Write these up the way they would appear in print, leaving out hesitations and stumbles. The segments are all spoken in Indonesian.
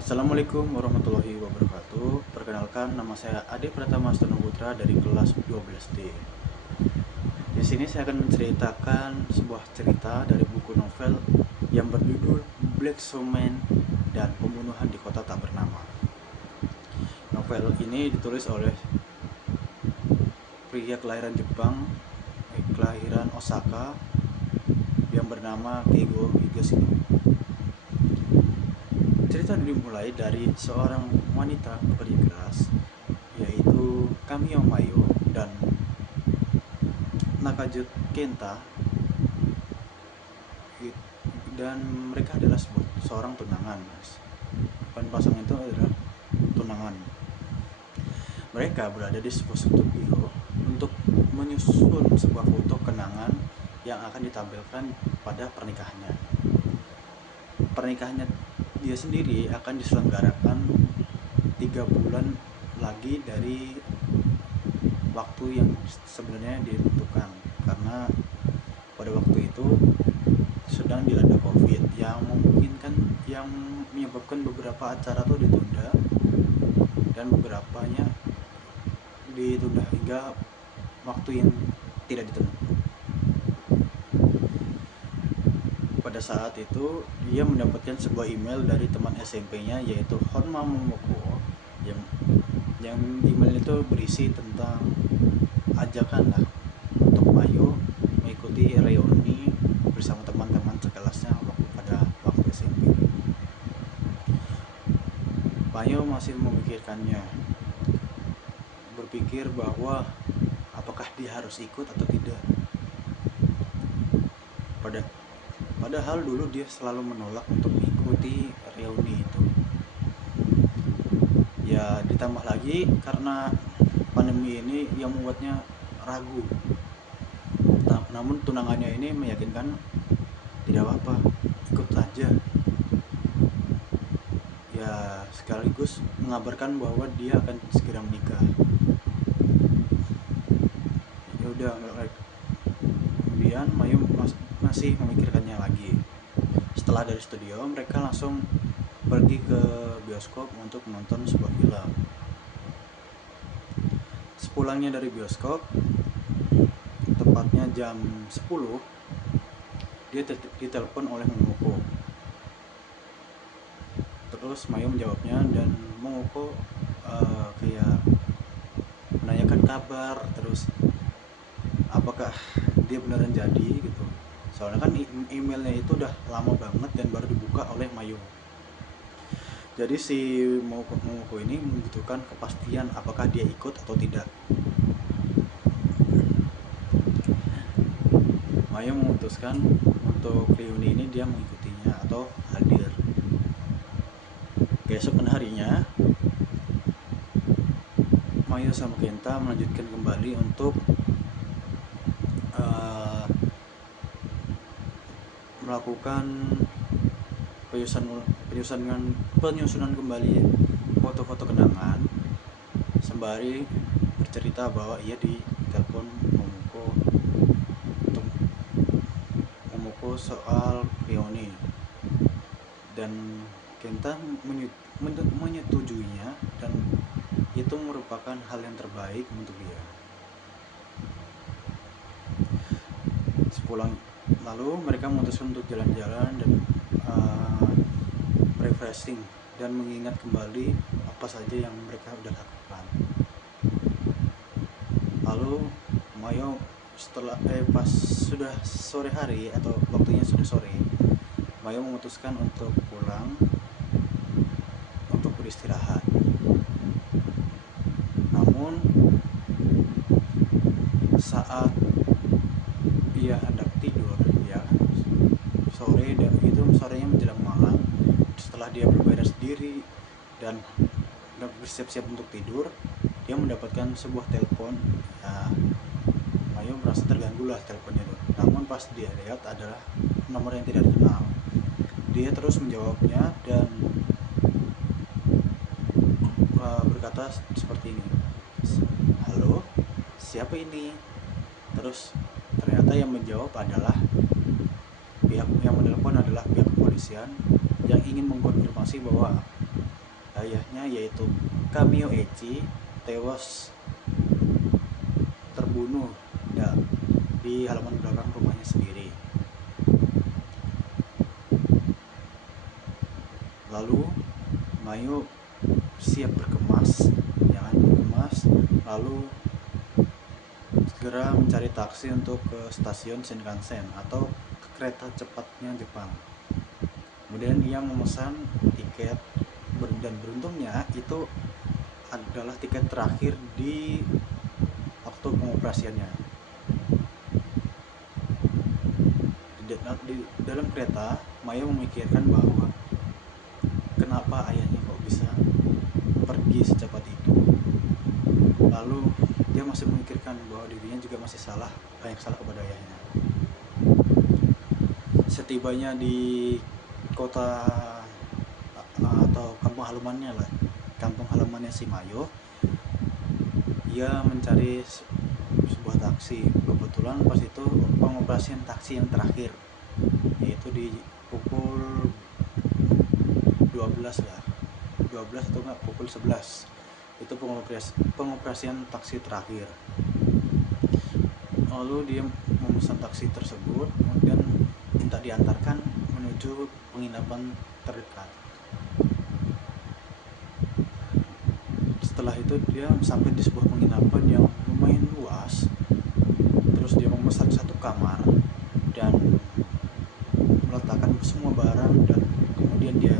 Assalamualaikum warahmatullahi wabarakatuh. Perkenalkan, nama saya Ade Pratama Stono Putra dari kelas 12D. Di sini saya akan menceritakan sebuah cerita dari buku novel yang berjudul Black Showman dan Pembunuhan di Kota Tak Bernama. Novel ini ditulis oleh pria kelahiran Jepang, kelahiran Osaka, yang bernama Keigo Higashino. Cerita dimulai dari seorang wanita bekerja keras, yaitu Kamiyo Mayo dan Nakajut Kenta, dan mereka adalah seorang tunangan. Dan pasangan itu adalah tunangan. Mereka berada di sebuah studio untuk menyusun sebuah foto kenangan yang akan ditampilkan pada pernikahannya. Pernikahannya dia sendiri akan diselenggarakan 3 bulan lagi dari waktu yang sebenarnya ditentukan, karena pada waktu itu sedang dilanda COVID yang menyebabkan beberapa acara tuh ditunda dan beberapanya ditunda hingga waktu yang tidak ditentukan. Pada saat itu dia mendapatkan sebuah email dari teman SMP-nya, yaitu Honma Momoko, yang email itu berisi tentang ajakan lah untuk Mayo mengikuti reuni bersama teman-teman sekelasnya pada waktu SMP. Mayo masih memikirkannya, berpikir bahwa apakah dia harus ikut atau tidak. Padahal dulu dia selalu menolak untuk mengikuti reuni itu. Ya, ditambah lagi karena pandemi ini yang membuatnya ragu. Namun tunangannya ini meyakinkan, tidak apa-apa, ikut saja. Ya, sekaligus mengabarkan bahwa dia akan segera menikah. Ya udah, kemudian Mayu masih memikirkannya lagi. Setelah dari studio, mereka langsung pergi ke bioskop untuk menonton sebuah film. Sepulangnya dari bioskop, tepatnya jam 10, dia ditelepon oleh Momoko. Terus Mayu menjawabnya, dan Momoko kayak menanyakan kabar, terus apakah dia beneran jadi gitu. Soalnya kan emailnya itu udah lama banget dan baru dibuka oleh Mayu. Jadi si Momoko ini membutuhkan kepastian apakah dia ikut atau tidak. Mayu memutuskan untuk reuni ini dia mengikutinya atau hadir. Keesokan harinya, Mayu sama Kenta melanjutkan kembali untuk melakukan penyusunan kembali foto-foto kenangan, sembari bercerita bahwa ia ditelepon Momoko soal reuni, dan Kenta menyetujuinya, dan itu merupakan hal yang terbaik untuk dia. Sepulang lalu mereka memutuskan untuk jalan-jalan dan refreshing dan mengingat kembali apa saja yang mereka sudah lakukan. Lalu Mayo pas sudah sore hari atau waktunya sudah sore, Mayo memutuskan untuk pulang untuk beristirahat. Namun saat dia hendak tidur, ya sore, dan itu sorenya menjelang malam, setelah dia berberes diri dan bersiap-siap untuk tidur, dia mendapatkan sebuah telepon. Mayu merasa terganggu lah teleponnya itu. Namun pas dia lihat adalah nomor yang tidak dikenal. Dia terus menjawabnya dan berkata seperti ini, "Halo, siapa ini?" Terus ternyata yang menjawab adalah pihak yang menelpon adalah pihak kepolisian yang ingin mengkonfirmasi bahwa ayahnya yaitu Kamio Eci tewas terbunuh di halaman belakang rumahnya sendiri. Lalu Mayo siap berkemas, lalu segera mencari taksi untuk ke stasiun Shinkansen atau ke kereta cepatnya Jepang. Kemudian ia memesan tiket, dan beruntungnya itu adalah tiket terakhir di waktu pengoperasiannya. Di dalam kereta, Maya memikirkan bahwa kenapa ayahnya kok bisa pergi secepat itu. Lalu dia masih memikirkan bahwa dirinya juga masih banyak salah kepada ayahnya. Setibanya di kota atau kampung halamannya si Mayo, ia mencari sebuah taksi. Kebetulan pas itu pengoperasian taksi yang terakhir, yaitu di pukul 12 atau enggak pukul 11. Itu pengoperasian taksi terakhir. Lalu dia memesan taksi tersebut dan minta diantarkan menuju penginapan terdekat. Setelah itu dia sampai di sebuah penginapan yang lumayan luas. Terus dia memesan satu kamar dan meletakkan semua barang, dan kemudian dia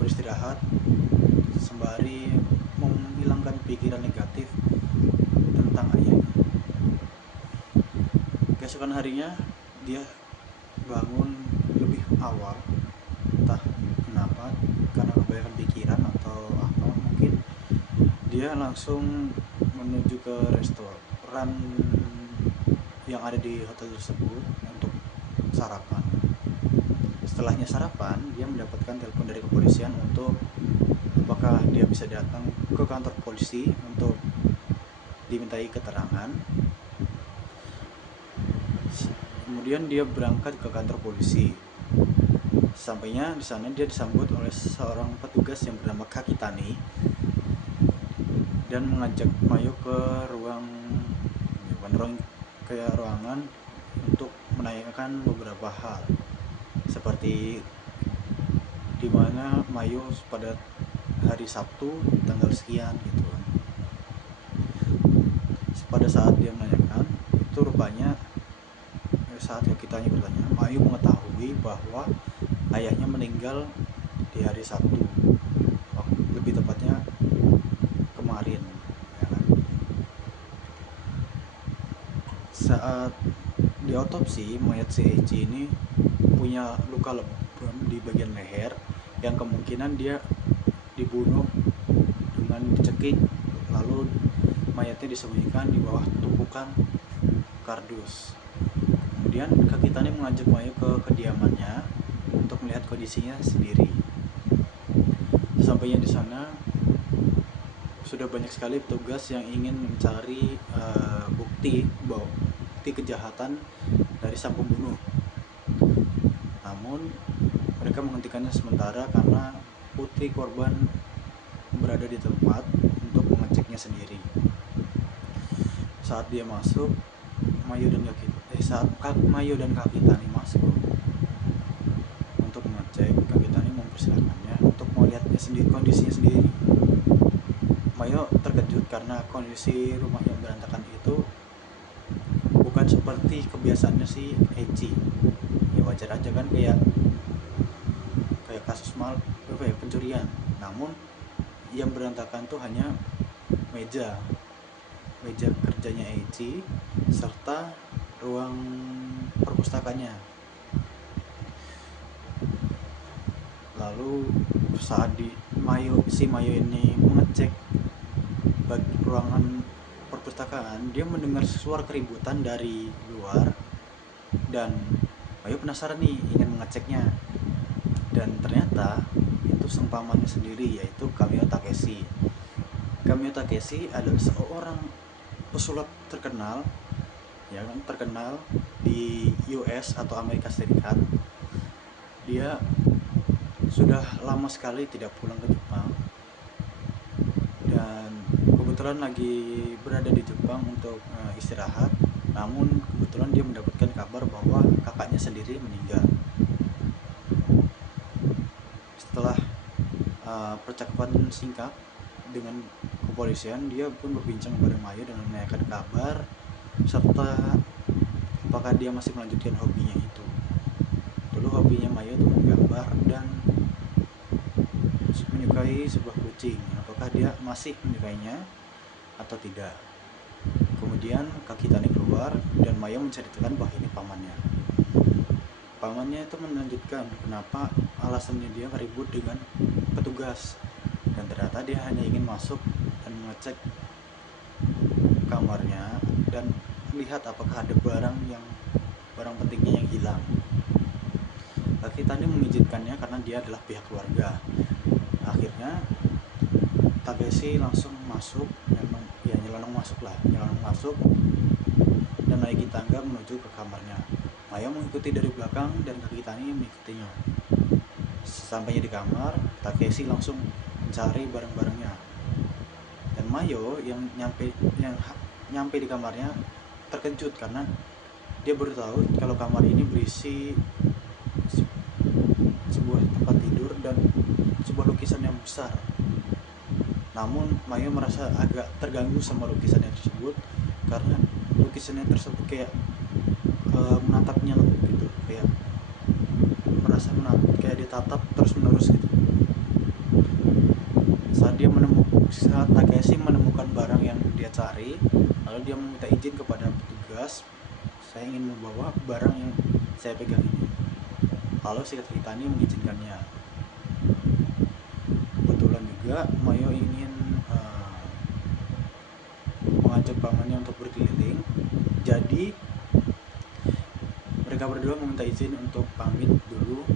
beristirahat sembari menghilangkan pikiran negatif tentang ayahnya. Keesokan harinya dia bangun lebih awal, entah kenapa, karena kebanyakan pikiran atau apa, mungkin dia langsung menuju ke restoran yang ada di hotel tersebut untuk sarapan. Setelahnya sarapan, dia mendapatkan telepon dari kepolisian untuk apakah dia bisa datang ke kantor polisi untuk dimintai keterangan. Kemudian dia berangkat ke kantor polisi. Sampainya di sana dia disambut oleh seorang petugas yang bernama Kakitani dan mengajak Mayo ke ruangan untuk menanyakan beberapa hal, seperti di mana Mayo pada hari Sabtu tanggal sekian gitu. Pada saat dia menanyakan itu, rupanya saat kitanya bertanya, Mayo mengetahui bahwa ayahnya meninggal di hari Sabtu, lebih tepatnya kemarin, ya kan? Saat diotopsi, mayat si Eiji ini punya luka lebam di bagian leher yang kemungkinan dia dibunuh dengan dicekik, lalu mayatnya disembunyikan di bawah tumpukan kardus. Kemudian Kakitani mengajak Mayo ke kediamannya untuk melihat kondisinya sendiri. Sampainya di sana, sudah banyak sekali petugas yang ingin mencari bukti kejahatan dari sang pembunuh. Namun mereka menghentikannya sementara karena putri korban berada di tempat untuk mengeceknya sendiri. Saat dia masuk, saat Mayo dan Kakitani masuk untuk mengecek, Kakitani mempersilahkannya untuk melihatnya sendiri, kondisinya sendiri. Mayo terkejut karena kondisi rumah yang berantakan itu bukan seperti kebiasaannya si Eiji. Ya wajar aja kan, kayak kasus pencurian. Namun yang berantakan tuh hanya meja kerjanya Eiji serta ruang perpustakanya. Lalu saat si Mayo ini mengecek ruangan perpustakaan, dia mendengar suara keributan dari luar dan Mayo penasaran nih, ingin mengeceknya. Dan ternyata itu sang pamannya sendiri, yaitu Kamio Takeshi. Kamio Takeshi adalah seorang pesulap terkenal, ya kan, terkenal di US atau Amerika Serikat. Dia sudah lama sekali tidak pulang ke Jepang, dan kebetulan lagi berada di Jepang untuk istirahat. Namun kebetulan dia mendapatkan kabar bahwa kakaknya sendiri meninggal. Setelah percakapan singkat dengan kepolisian, dia pun berbincang kepada Mayo dengan menanyakan kabar serta apakah dia masih melanjutkan hobinya itu. Dulu hobinya Mayo itu menggambar dan menyukai sebuah kucing. Apakah dia masih menyukainya atau tidak? Kemudian kaki Tani keluar dan Mayo menceritakan bahwa ini pamannya. Pamannya itu melanjutkan kenapa alasannya dia ribut dengan petugas, dan ternyata dia hanya ingin masuk dan mengecek kamarnya dan melihat apakah ada barang pentingnya yang hilang. Kaki Tani mengizinkannya karena dia adalah pihak keluarga. Akhirnya Takeshi langsung masuk, nyelonong masuk dan naiki tangga menuju ke kamarnya. Mayo mengikuti dari belakang dan Kaki Tani mengikutinya. Sesampainya di kamar, Takeshi langsung mencari barang-barangnya. Dan Mayo yang nyampe di kamarnya terkejut karena dia baru tahu kalau kamar ini berisi sebuah tempat tidur dan sebuah lukisan yang besar. Namun Mayo merasa agak terganggu sama lukisannya tersebut karena lukisannya tersebut kayak menatapnya gitu, kayak merasa kayak ditatap terus menerus gitu. Saat Takeshi menemukan barang yang dia cari, lalu dia meminta izin kepada petugas, saya ingin membawa barang yang saya pegang ini. Lalu si Kaki Tani mengizinkannya. Kebetulan juga Mayo ingin mengajak pamannya untuk berkeliling, jadi mereka berdua meminta izin untuk pamit dulu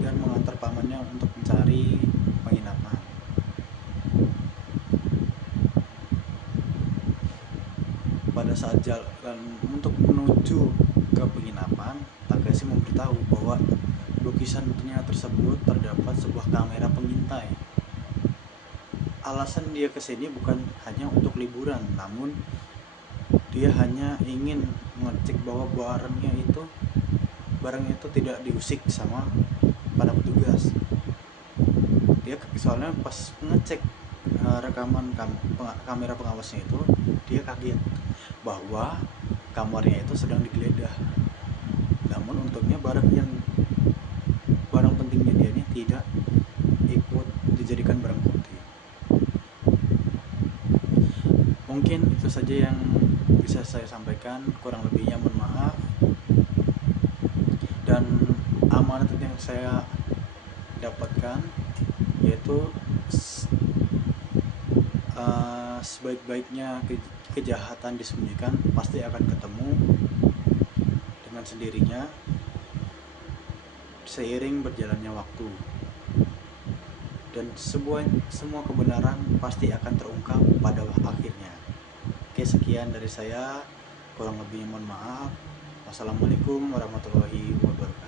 dan mengantar pamannya untuk mencari penginapan. Pada saat jalan untuk menuju ke penginapan, Takeshi memberitahu bahwa lukisan tersebut terdapat sebuah kamera pengintai. Alasan dia kesini bukan hanya untuk liburan, namun dia hanya ingin mengecek bahwa barangnya itu tidak diusik sama para petugas. Dia soalnya pas ngecek rekaman kamera pengawasnya itu, dia kaget bahwa kamarnya itu sedang digeledah. Namun untungnya barang pentingnya dia ini tidak ikut dijadikan barang bukti. Mungkin itu saja yang bisa saya sampaikan, kurang lebihnya mohon maaf. Dan amanat yang saya dapatkan yaitu sebaik-baiknya kejahatan disembunyikan pasti akan ketemu dengan sendirinya seiring berjalannya waktu, dan semua kebenaran pasti akan terungkap pada akhirnya. Oke, sekian dari saya, kurang lebihnya mohon maaf. Wassalamualaikum warahmatullahi wabarakatuh.